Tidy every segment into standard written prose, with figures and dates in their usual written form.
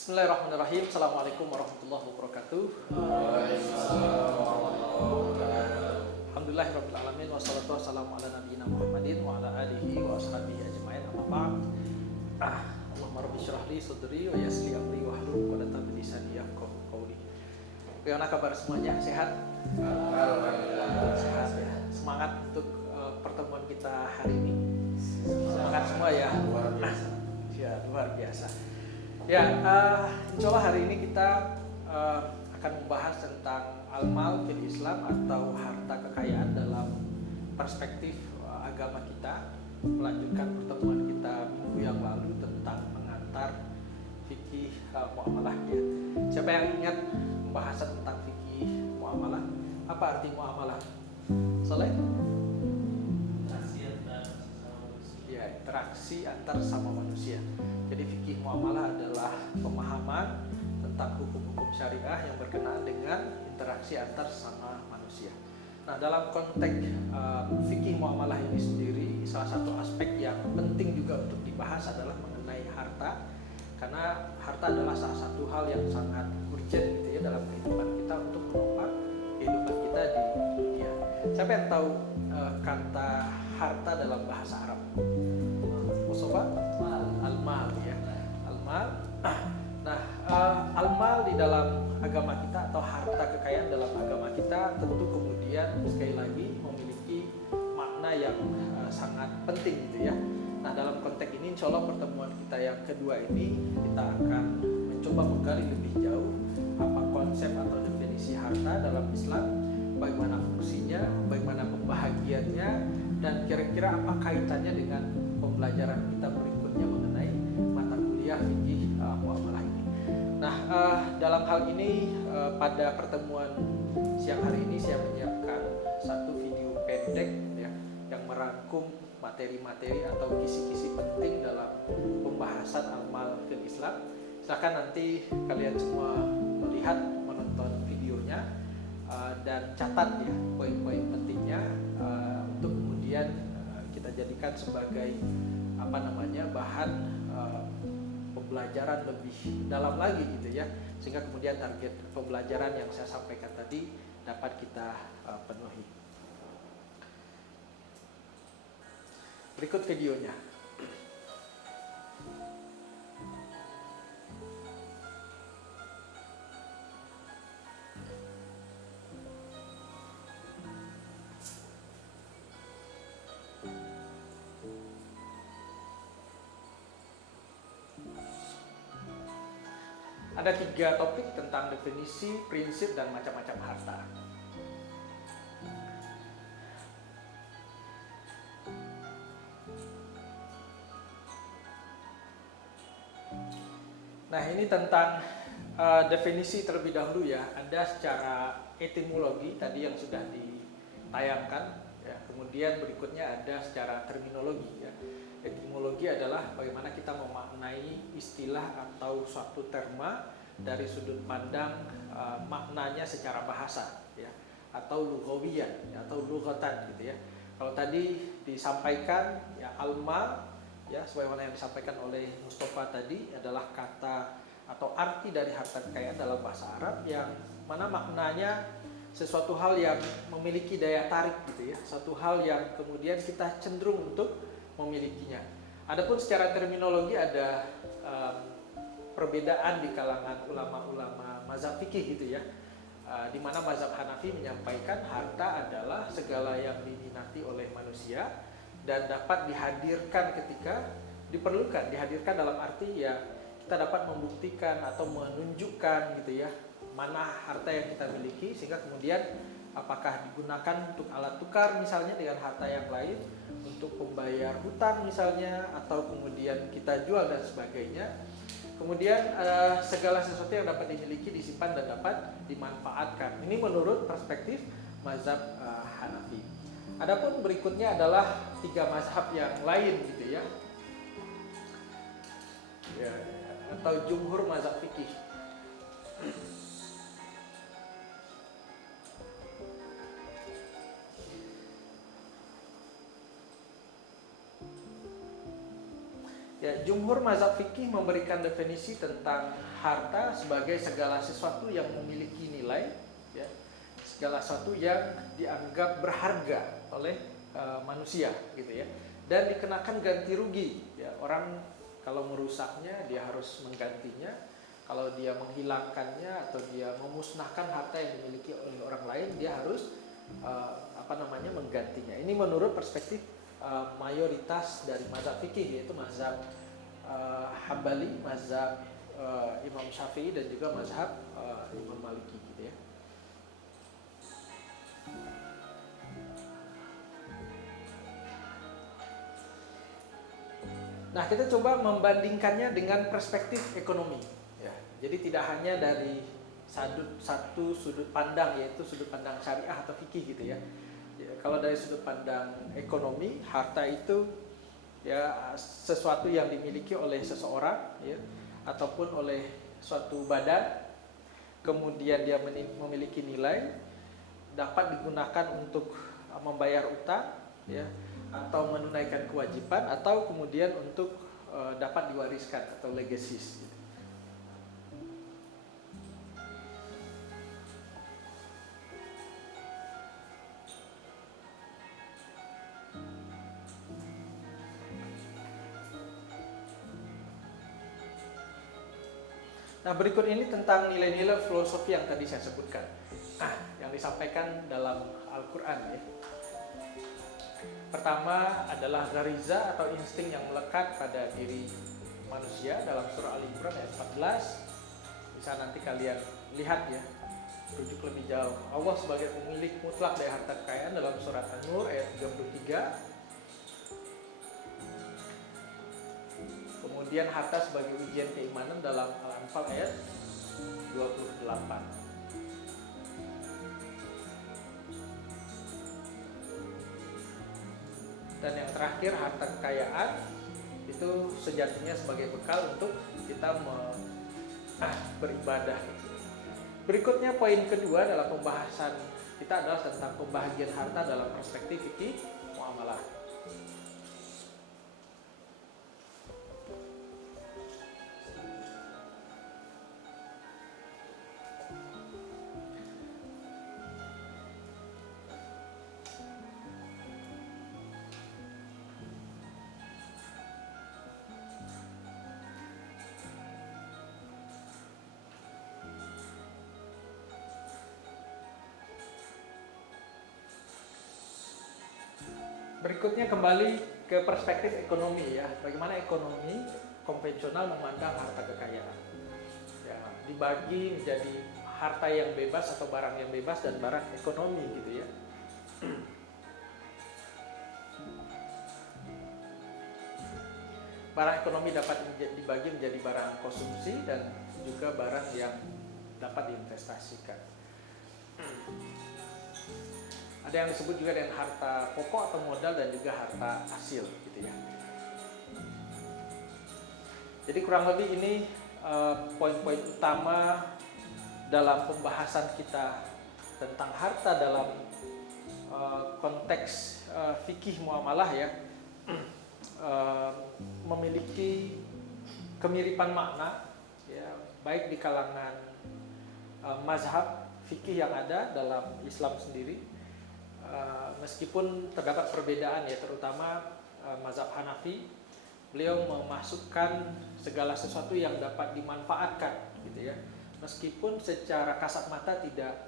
Bismillahirrahmanirrahim. Assalamualaikum warahmatullahi wabarakatuh. Alhamdulillahirabbil alamin wassalatu wassalamu ala nabiyina Muhammadin wa ala alihi wa ashabihi ajmain. Amma ba'd. Allahumma rabbi shrah li sadri wa yassir li amri wahlul 'uqdatam min lisani yafqahu qawli. Bagaimana kabar semuanya? Sehat? Alhamdulillah sehat ya. Semangat untuk pertemuan kita hari ini. Semangat semua ya. Ya, luar biasa. Ya, insya Allah hari ini kita akan membahas tentang al-mal fil Islam atau harta kekayaan dalam perspektif agama kita. Melanjutkan pertemuan kita minggu yang lalu tentang pengantar fikih muamalah ya. Siapa yang ingat pembahasan tentang fikih muamalah? Apa arti muamalah? Soleh? Ya, interaksi antar sama manusia. Jadi fikih muamalah adalah pemahaman tentang hukum-hukum syariah yang berkenaan dengan interaksi antar sama manusia. Nah, dalam konteks fikih muamalah ini sendiri, salah satu aspek yang penting juga untuk dibahas adalah mengenai harta, karena harta adalah salah satu hal yang sangat urgent gitu ya dalam kehidupan kita untuk menopang kehidupan kita di dunia. Siapa yang tahu kata harta dalam bahasa Arab? Mustafa? Al-mal ya. Al-mal. Nah, al-mal di dalam agama kita atau harta kekayaan dalam agama kita tentu kemudian sekali lagi memiliki makna yang sangat penting gitu ya. Nah, dalam konteks ini insya Allah pertemuan kita yang kedua ini kita akan mencoba menggali lebih jauh apa konsep atau definisi harta dalam Islam, bagaimana fungsinya, bagaimana pembahagiannya, dan kira-kira apa kaitannya dengan pembelajaran kita berikutnya mengenai mata kuliah fikih muamalah ini. Nah, dalam hal ini pada pertemuan siang hari ini saya menyiapkan satu video pendek ya, yang merangkum materi-materi atau kisi-kisi penting dalam pembahasan al-mal fil Islam. Silakan nanti kalian semua melihat, menonton videonya dan catat ya poin-poin pentingnya untuk kemudian kita jadikan sebagai bahan pembelajaran lebih dalam lagi gitu ya, sehingga kemudian target pembelajaran yang saya sampaikan tadi dapat kita penuhi. Berikut videonya. Ada 3 topik tentang definisi, prinsip, dan macam-macam harta. Nah, ini tentang definisi terlebih dahulu ya. Ada secara etimologi tadi yang sudah ditayangkan ya. Kemudian berikutnya ada secara terminologi ya. Etimologi adalah bagaimana kita memaknai istilah atau suatu terma dari sudut pandang maknanya secara bahasa ya, atau lughawiyah ya, atau lughatan gitu ya. Kalau tadi disampaikan ya al-mal ya, sebagaimana yang disampaikan oleh Mustafa tadi adalah kata atau arti dari harta kekayaan dalam bahasa Arab yang mana maknanya sesuatu hal yang memiliki daya tarik gitu ya, satu hal yang kemudian kita cenderung untuk memilikinya. Adapun secara terminologi ada perbedaan di kalangan ulama-ulama mazhab fikih gitu ya, di mana mazhab Hanafi menyampaikan harta adalah segala yang diminati oleh manusia dan dapat dihadirkan ketika diperlukan. Dihadirkan dalam arti ya kita dapat membuktikan atau menunjukkan gitu ya mana harta yang kita miliki, sehingga kemudian apakah digunakan untuk alat tukar misalnya dengan harta yang lain, untuk membayar hutang misalnya, atau kemudian kita jual dan sebagainya. Kemudian segala sesuatu yang dapat dimiliki, disimpan dan dapat dimanfaatkan. Ini menurut perspektif mazhab Hanafi. Adapun berikutnya adalah 3 mazhab yang lain gitu ya, atau jumhur mazhab fikih. Ya, jumhur mazhab fikih memberikan definisi tentang harta sebagai segala sesuatu yang memiliki nilai, ya, segala sesuatu yang dianggap berharga oleh manusia, gitu ya, dan dikenakan ganti rugi. Ya, orang kalau merusaknya dia harus menggantinya, kalau dia menghilangkannya atau dia memusnahkan harta yang dimiliki oleh orang lain, dia harus menggantinya. Ini menurut perspektif mayoritas dari mazhab fikih, yaitu mazhab Hambali, mazhab Imam Syafi'i, dan juga mazhab Imam Maliki, gitu ya. Nah, kita coba membandingkannya dengan perspektif ekonomi. Ya, jadi tidak hanya dari satu sudut pandang, yaitu sudut pandang syariah atau fikih, gitu ya. Kalau dari sudut pandang ekonomi, harta itu ya sesuatu yang dimiliki oleh seseorang, ya, ataupun oleh suatu badan, kemudian dia memiliki nilai, dapat digunakan untuk membayar utang, ya, atau menunaikan kewajiban, atau kemudian untuk dapat diwariskan atau legacies. Nah, berikut ini tentang nilai-nilai filosofi yang tadi saya sebutkan. Yang disampaikan dalam Al-Quran, ya. Pertama adalah gariza atau insting yang melekat pada diri manusia dalam surah Al-Imran ayat 14. Bisa nanti kalian lihat, ya, rujuk lebih jauh. Allah sebagai pemilik mutlak dari harta kekayaan dalam surat An-Nur ayat 33. Kemudian harta sebagai ujian keimanan dalam Al-Anfal ayat 28. Dan yang terakhir, harta kekayaan itu sejatinya sebagai bekal untuk kita beribadah. Berikutnya, poin kedua dalam pembahasan kita adalah tentang pembagian harta dalam perspektif fikih muamalah. Berikutnya kembali ke perspektif ekonomi, ya. Bagaimana ekonomi konvensional memandang harta kekayaan. Ya, dibagi menjadi harta yang bebas atau barang yang bebas dan barang ekonomi, gitu ya. Barang ekonomi dapat dibagi menjadi barang konsumsi dan juga barang yang dapat diinvestasikan. Ada yang disebut juga dengan harta pokok atau modal dan juga harta hasil, gitu ya. Jadi kurang lebih ini poin-poin utama dalam pembahasan kita tentang harta dalam konteks fikih muamalah, ya. Memiliki kemiripan makna, ya, baik di kalangan mazhab fikih yang ada dalam Islam sendiri, meskipun terdapat perbedaan, ya, terutama mazhab Hanafi, beliau memasukkan segala sesuatu yang dapat dimanfaatkan, gitu ya, meskipun secara kasat mata tidak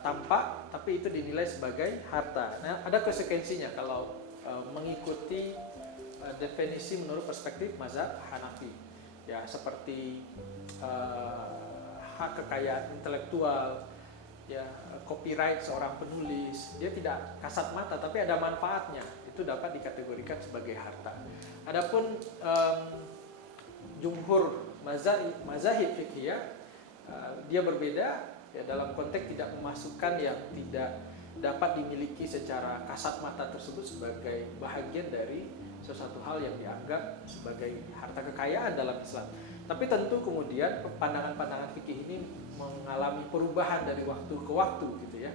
tampak, tapi itu dinilai sebagai harta. Nah, ada konsekuensinya kalau mengikuti definisi menurut perspektif mazhab Hanafi, ya, seperti hak kekayaan intelektual, ya, copyright seorang penulis, dia tidak kasat mata tapi ada manfaatnya, itu dapat dikategorikan sebagai harta. Adapun jumhur mazahib fikih, ya, dia berbeda, ya, dalam konteks tidak memasukkan yang tidak dapat dimiliki secara kasat mata tersebut sebagai bahagian dari sesuatu hal yang dianggap sebagai harta kekayaan dalam Islam. Tapi tentu kemudian pandangan-pandangan fikih ini mengalami perubahan dari waktu ke waktu, gitu ya.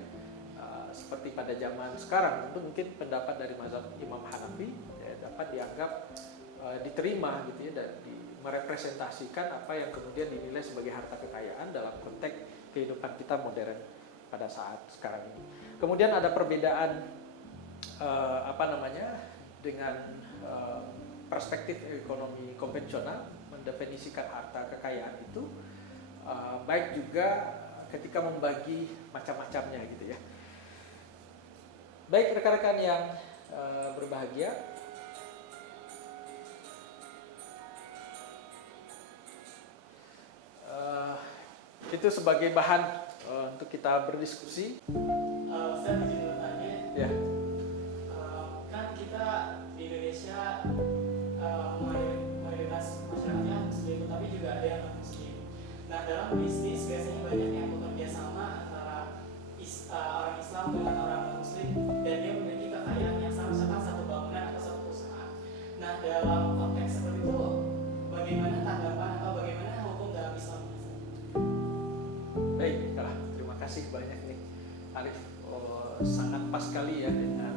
Seperti pada zaman sekarang, tentu mungkin pendapat dari mazhab Imam Hanafi, ya, dapat dianggap diterima gitu ya, dan merepresentasikan apa yang kemudian dinilai sebagai harta kekayaan dalam konteks kehidupan kita modern pada saat sekarang ini. Kemudian ada perbedaan dengan perspektif ekonomi konvensional mendefinisikan harta kekayaan itu, baik juga ketika membagi macam-macamnya gitu ya. Baik rekan-rekan yang berbahagia, itu sebagai bahan untuk kita berdiskusi. Saya izin bertanya. Ya. Kan kita di Indonesia mayoritas masyarakatnya Muslim, tapi juga ada yang non Muslim. Nah, dalam bisnis biasanya banyak yang bekerja sama antara orang Islam dengan orang non Muslim, dan dia memiliki kekayaan yang sama, misalkan satu bangunan atau satu perusahaan. Nah, dalam konteks seperti itu, bagaimana tanggapan atau bagaimana hukum dalam Islam? Baik, terima kasih banyak nih Arif. Sangat pas sekali ya dengan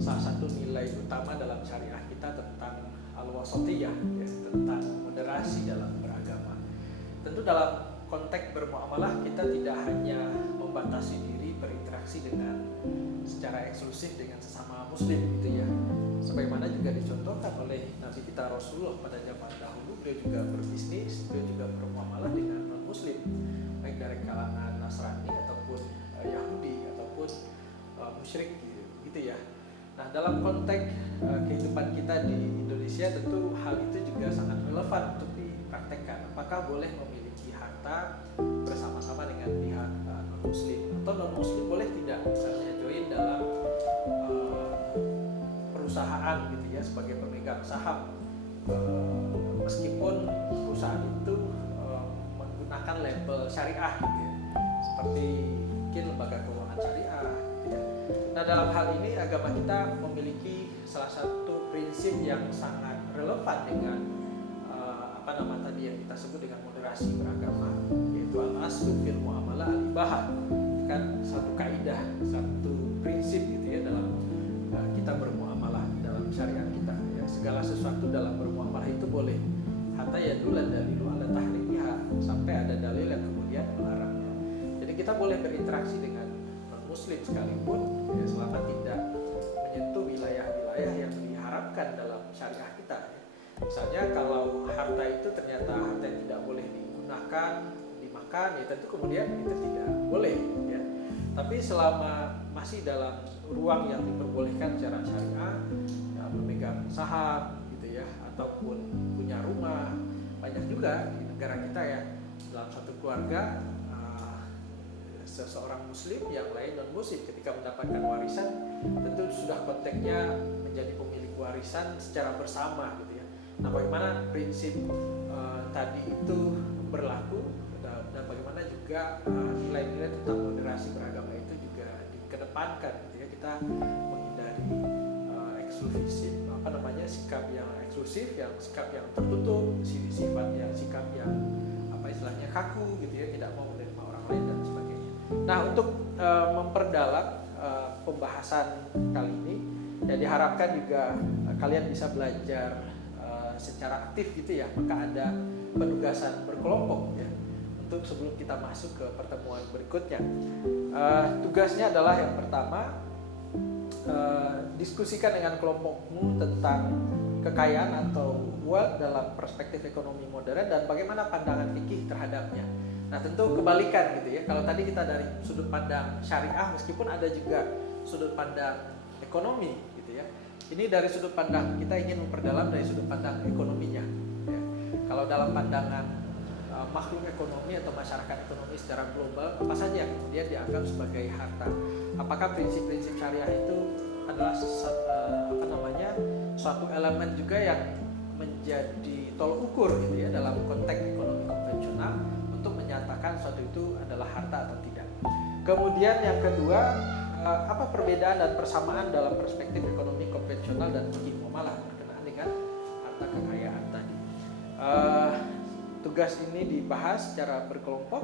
salah satu nilai utama dalam syariah kita tentang al-wasatiyah ya, tentang moderasi dalam beragama. Tentu dalam konteks bermuamalah kita tidak hanya membatasi diri berinteraksi dengan secara eksklusif dengan sesama muslim gitu ya. Sebagaimana juga dicontohkan oleh Nabi kita Rasulullah pada zaman dahulu, beliau juga berbisnis, beliau juga bermuamalah dengan non muslim, baik dari kalangan Nasrani ataupun Yahudi ataupun musyrik gitu ya. Nah, dalam konteks kehidupan kita di Indonesia tentu hal itu juga sangat relevan untuk dipraktekkan. Apakah boleh memiliki harta bersama-sama dengan pihak non-muslim, atau non-muslim boleh tidak misalnya join dalam perusahaan gitu ya sebagai pemegang saham, meskipun perusahaan itu menggunakan label syariah gitu ya, seperti mungkin lembaga keuangan syariah gitu ya. Nah, dalam hal ini agama kita memiliki salah satu prinsip yang sangat relevan dengan tadi yang kita sebut dengan moderasi beragama, yaitu al-aslu fil muamalah al-ibahah. Kan satu kaidah, satu prinsip gitu ya dalam kita bermuamalah dalam syariat kita ya. Segala sesuatu dalam bermuamalah itu boleh, hatta yadul dalilu ala tahrimiha, sampai ada dalil yang kemudian melarangnya. Jadi kita boleh berinteraksi dengan non-muslim sekalipun ya, selama tidak menyentuh wilayah-wilayah yang diharapkan dalam syariah kita ya. Misalnya kalau harta itu ternyata harta yang tidak boleh digunakan, dimakan ya, tentu kemudian itu tidak boleh ya. Tapi selama masih dalam ruang yang diperbolehkan secara syariah ya, memegang saham gitu ya, ataupun punya rumah, banyak juga di negara kita ya, dalam satu keluarga seseorang muslim yang lain non muslim ketika mendapatkan warisan tentu sudah konteksnya menjadi pemilik warisan secara bersama gitu ya. Nah, bagaimana prinsip tadi itu berlaku dan bagaimana juga nilai-nilai tentang moderasi beragama itu juga dikedepankan gitu ya. Kita menghindari sikap yang eksklusif, yang sikap yang tertutup, sikap yang istilahnya kaku gitu ya, tidak mau menerima orang lain dan sebagainya. Nah, untuk memperdalam pembahasan kali ini ya, diharapkan juga kalian bisa belajar secara aktif gitu ya. Maka ada penugasan berkelompok ya, untuk sebelum kita masuk ke pertemuan berikutnya. Tugasnya adalah yang pertama, diskusikan dengan kelompokmu tentang kekayaan atau wealth dalam perspektif ekonomi modern dan bagaimana pandangan fikih terhadapnya. Nah, tentu kebalikan gitu ya. Kalau tadi kita dari sudut pandang syariah, meskipun ada juga sudut pandang ekonomi gitu ya. Ini dari sudut pandang, kita ingin memperdalam dari sudut pandang ekonominya ya. Kalau dalam pandangan makhluk ekonomi atau masyarakat ekonomi secara global, apa saja yang kemudian dianggap sebagai harta? Apakah prinsip-prinsip syariah itu adalah suatu elemen juga yang menjadi tolok ukur gitu ya dalam konteks ekonomi konvensional untuk menyatakan suatu itu adalah harta atau tidak. Kemudian yang kedua, apa perbedaan dan persamaan dalam perspektif ekonomi konvensional dan fikih muamalah berkenaan dengan harta kekayaan tadi. Tugas ini dibahas secara berkelompok,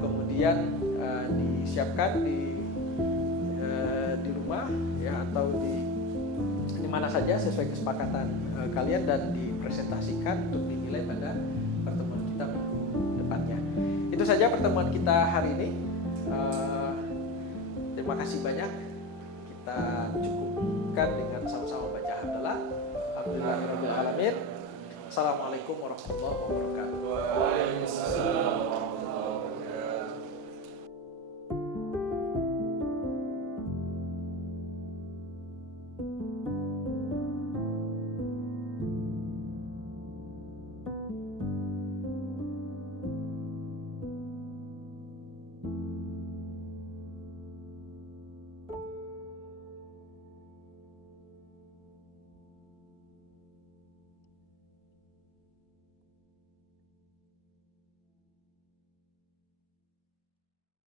kemudian disiapkan di rumah ya, atau di mana saja sesuai kesepakatan kalian, dan presentasikan untuk dinilai pada pertemuan kita minggu depannya. Itu saja pertemuan kita hari ini. Terima kasih banyak. Kita cukupkan dengan sama-sama baca hamdalah. Alhamdulillahirabbil alamin. Assalamualaikum warahmatullahi wabarakatuh. Waalaikumsalam.